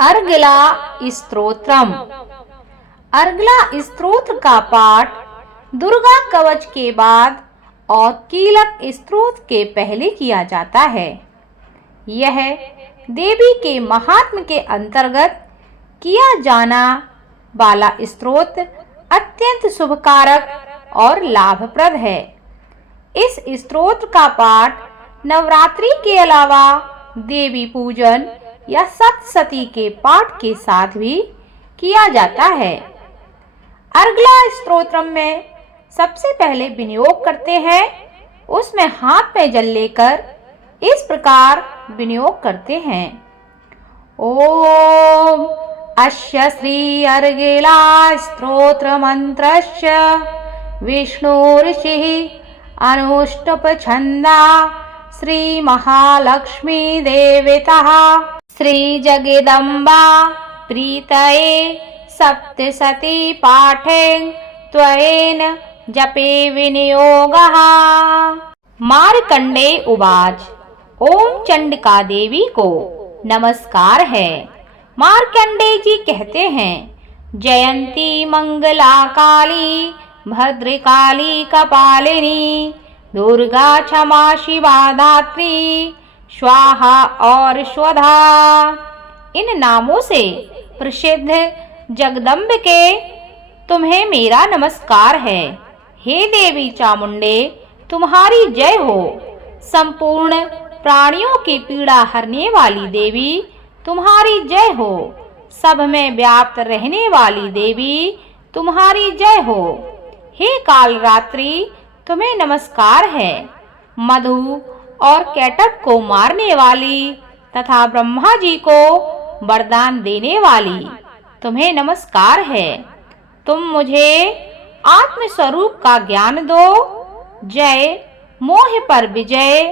अर्गला स्तोत्रम। अर्गला स्तोत्र का पाठ दुर्गा कवच के बाद और कीलक स्तोत्र के पहले किया जाता है। यह देवी के महात्म्य के अंतर्गत किया जाना वाला स्तोत्र अत्यंत शुभकारक और लाभप्रद है। इस स्तोत्र का पाठ नवरात्रि के अलावा देवी पूजन या सप्तशती के पाठ के साथ भी किया जाता है। अर्गला स्तोत्रम में सबसे पहले विनियोग करते हैं, उसमें हाथ में जल लेकर इस प्रकार विनियोग करते हैं। ओम अस्य श्री अर्गला स्तोत्र मंत्रस्य विष्णुर्षिः अनुष्टुप छंदा श्री महालक्ष्मी देवता श्री जगदम्बा प्रीतये सप्तशती पाठेन त्वयेन जपे विनियोगः। मार्कंडेय उवाच। ओम चंडिका देवी को नमस्कार है। मार्कंडेय जी कहते हैं, जयंती मंगला काली भद्रकाली कपालिनी दुर्गा क्षमा शिवा धात्री स्वाहा और स्वधा। इन नामों से प्रसिद्ध जगदम्बिके तुम्हें मेरा नमस्कार है। हे देवी चामुंडे, तुम्हारी जय हो। संपूर्ण प्राणियों की पीड़ा हरने वाली देवी तुम्हारी जय हो। सब में व्याप्त रहने वाली देवी तुम्हारी जय हो। हे कालरात्रि, तुम्हें नमस्कार है। मधु और कैटभ को मारने वाली तथा ब्रह्मा जी को वरदान देने वाली तुम्हें नमस्कार है। तुम मुझे आत्म स्वरूप का ज्ञान दो। जय मोह पर विजय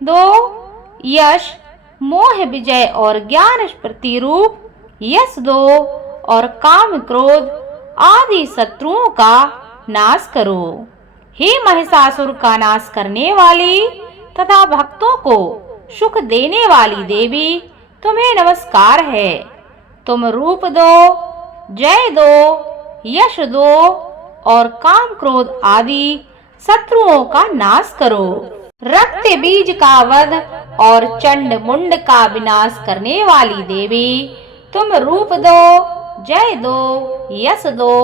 दो। यश मोह विजय और ज्ञान प्रतिरूप यश दो और काम क्रोध आदि शत्रुओं का नाश करो। हे महिषासुर का नाश करने वाली तथा भक्तों को सुख देने वाली देवी तुम्हें नमस्कार है। तुम रूप दो, जय दो, यश दो और काम क्रोध आदि शत्रुओं का नाश करो। रक्त बीज का वध और चंड मुंड का विनाश करने वाली देवी तुम रूप दो, जय दो, यश दो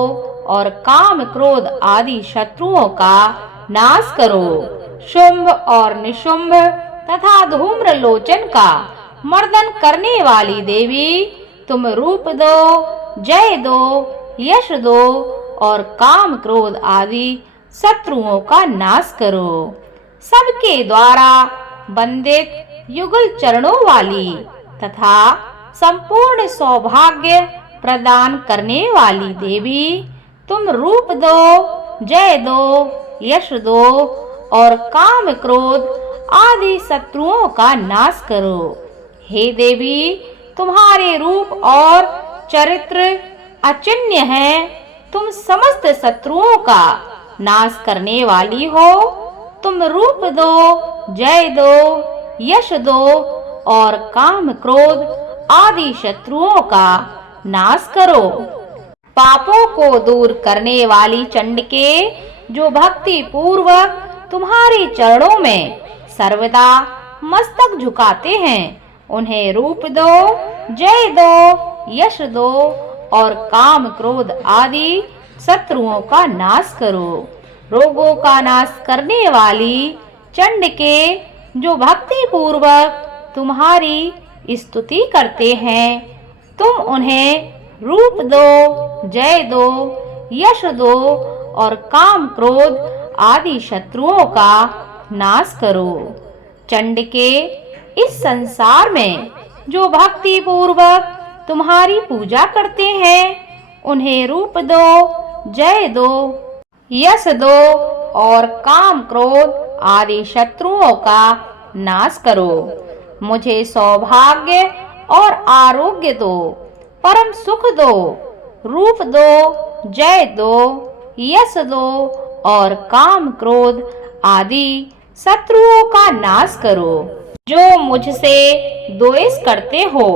और काम क्रोध आदि शत्रुओं का नाश करो। शुंभ और निशुंभ तथा धूम्र लोचन का मर्दन करने वाली देवी तुम रूप दो, जय दो, यश दो और काम क्रोध आदि शत्रुओं का नाश करो। सबके द्वारा वंदित युगल चरणों वाली तथा संपूर्ण सौभाग्य प्रदान करने वाली देवी तुम रूप दो, जय दो, यश दो और काम क्रोध आदि शत्रुओं का नाश करो। हे देवी, तुम्हारे रूप और चरित्र अचिन्त्य है। तुम समस्त शत्रुओं का नाश करने वाली हो। तुम रूप दो, जय दो, यश दो और काम क्रोध आदि शत्रुओं का नाश करो। पापों को दूर करने वाली चंडिके, जो भक्ति पूर्वक तुम्हारे चरणों में सर्वदा मस्तक झुकाते हैं, उन्हें रूप दो, जय दो, यश दो और काम क्रोध आदि शत्रुओं का नाश करो। रोगों का नाश करने वाली चंडिके, जो भक्ति पूर्वक तुम्हारी स्तुति करते हैं, तुम उन्हें रूप दो, जय दो, यश दो और काम क्रोध आदि शत्रुओं का नाश करो। चंडिके, इस संसार में जो भक्ति पूर्वक तुम्हारी पूजा करते हैं, उन्हें रूप दो, जय दो, यश दो और काम क्रोध आदि शत्रुओं का नाश करो। मुझे सौभाग्य और आरोग्य दो, परम सुख दो, रूप दो, जय दो, यश दो और काम क्रोध आदि शत्रुओं का नाश करो। जो मुझसे द्वेष करते हो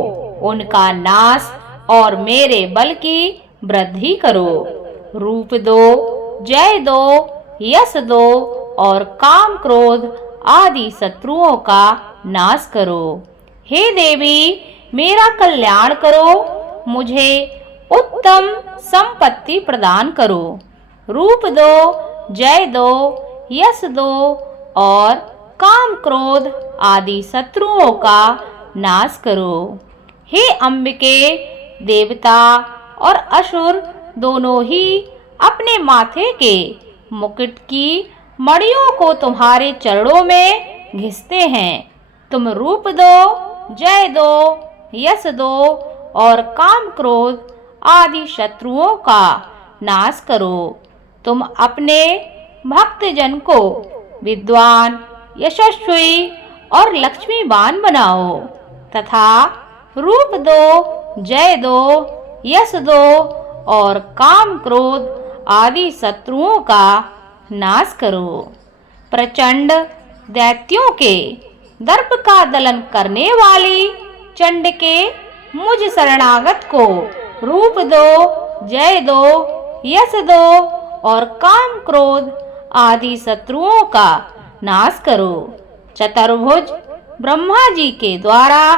उनका नाश और मेरे बल की वृद्धि करो। रूप दो, जय दो, यश दो और काम क्रोध आदि शत्रुओं का नाश करो। हे देवी, मेरा कल्याण करो, मुझे उत्तम संपत्ति प्रदान करो। रूप दो, जय दो, यश दो और काम क्रोध आदि शत्रुओं का नाश करो। हे अंबिके, देवता और असुर दोनों ही अपने माथे के मुकुट की मणियों को तुम्हारे चरणों में घिसते हैं। तुम रूप दो, जय दो, यश दो और काम क्रोध आदि शत्रुओं का नाश करो। तुम अपने भक्तजन को विद्वान, यशस्वी और लक्ष्मीवान बनाओ तथा रूप दो, जय दो, यश दो और काम क्रोध आदि शत्रुओं का नाश करो। प्रचंड दैत्यों के दर्प का दलन करने वाली चंड के मुझ शरणागत को रूप दो, जय दो, यश दो और काम क्रोध आदि शत्रुओं का नाश करो। चतुर्भुज ब्रह्मा जी के द्वारा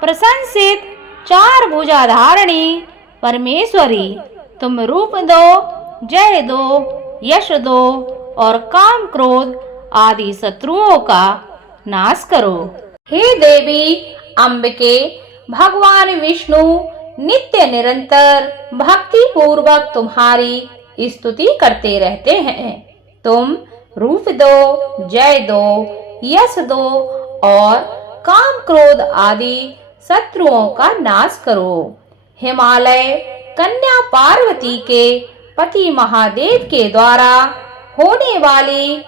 प्रशंसित चार भुजाधारिणी परमेश्वरी, तुम रूप दो, जय दो, यश दो और काम क्रोध आदि शत्रुओं का नाश करो। हे देवी अंबिके, भगवान विष्णु नित्य निरंतर भक्ति पूर्वक तुम्हारी स्तुति करते रहते हैं। तुम रूप दो, जय दो, यश दो और काम क्रोध आदि शत्रुओं का नाश करो। हिमालय कन्या पार्वती के पति महादेव के द्वारा होने वाली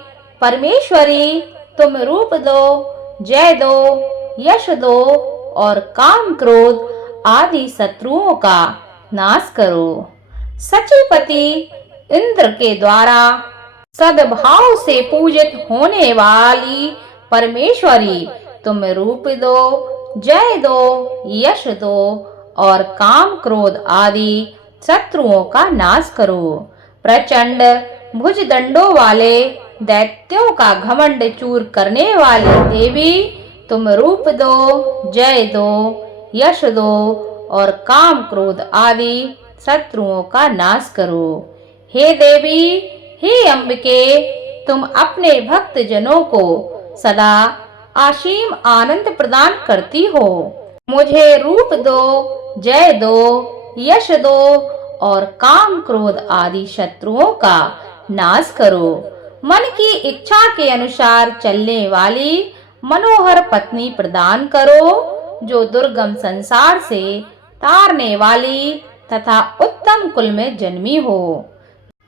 परमेश्वरी, तुम रूप दो, जय दो, यश दो और काम क्रोध आदि शत्रुओं का नाश करो। सचिपति इंद्र के द्वारा सद्भाव से पूजित होने वाली परमेश्वरी, तुम रूप दो, जय दो, यश दो और काम क्रोध आदि शत्रुओं का नाश करो। प्रचंड भुजदंडों वाले दैत्यों का घमंड चूर करने वाली देवी, तुम रूप दो, जय दो, यश दो और काम क्रोध आदि शत्रुओं का नाश करो। हे देवी, हे अंबिके, तुम अपने भक्त जनों को सदा असीम आनंद प्रदान करती हो। मुझे रूप दो, जय दो, यश दो और काम क्रोध आदि शत्रुओं का नाश करो। मन की इच्छा के अनुसार चलने वाली मनोहर पत्नी प्रदान करो, जो दुर्गम संसार से तारने वाली तथा उत्तम कुल में जन्मी हो।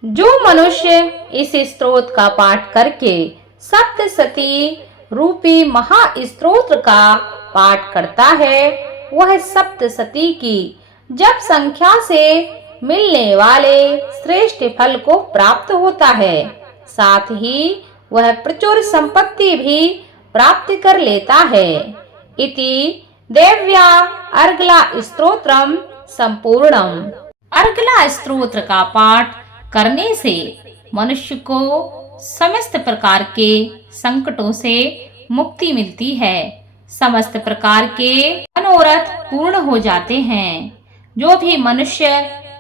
जो मनुष्य इस स्तोत्र का पाठ करके सप्तशती रूपी महास्तोत्र का पाठ करता है, वह सप्तशती की जप संख्या से मिलने वाले श्रेष्ठ फल को प्राप्त होता है। साथ ही वह प्रचुर संपत्ति भी प्राप्त कर लेता है। इति देव्या अर्गला स्तोत्रम संपूर्णम। अर्गला स्तोत्र का पाठ करने से मनुष्य को समस्त प्रकार के संकटों से मुक्ति मिलती है। समस्त प्रकार के मनोरथ पूर्ण हो जाते हैं। जो भी मनुष्य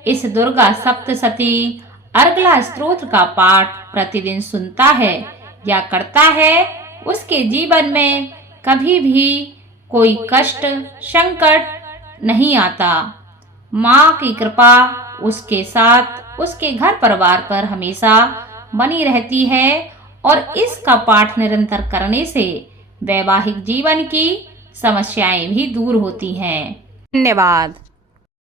इस दुर्गा सप्तशती अर्गला स्तोत्र का पाठ प्रतिदिन सुनता है या करता है, उसके जीवन में कभी भी कोई कष्ट संकट नहीं आता। माँ की कृपा उसके साथ, उसके घर परिवार पर हमेशा बनी रहती है और इसका पाठ निरंतर करने से वैवाहिक जीवन की समस्याएं भी दूर होती हैं। धन्यवाद।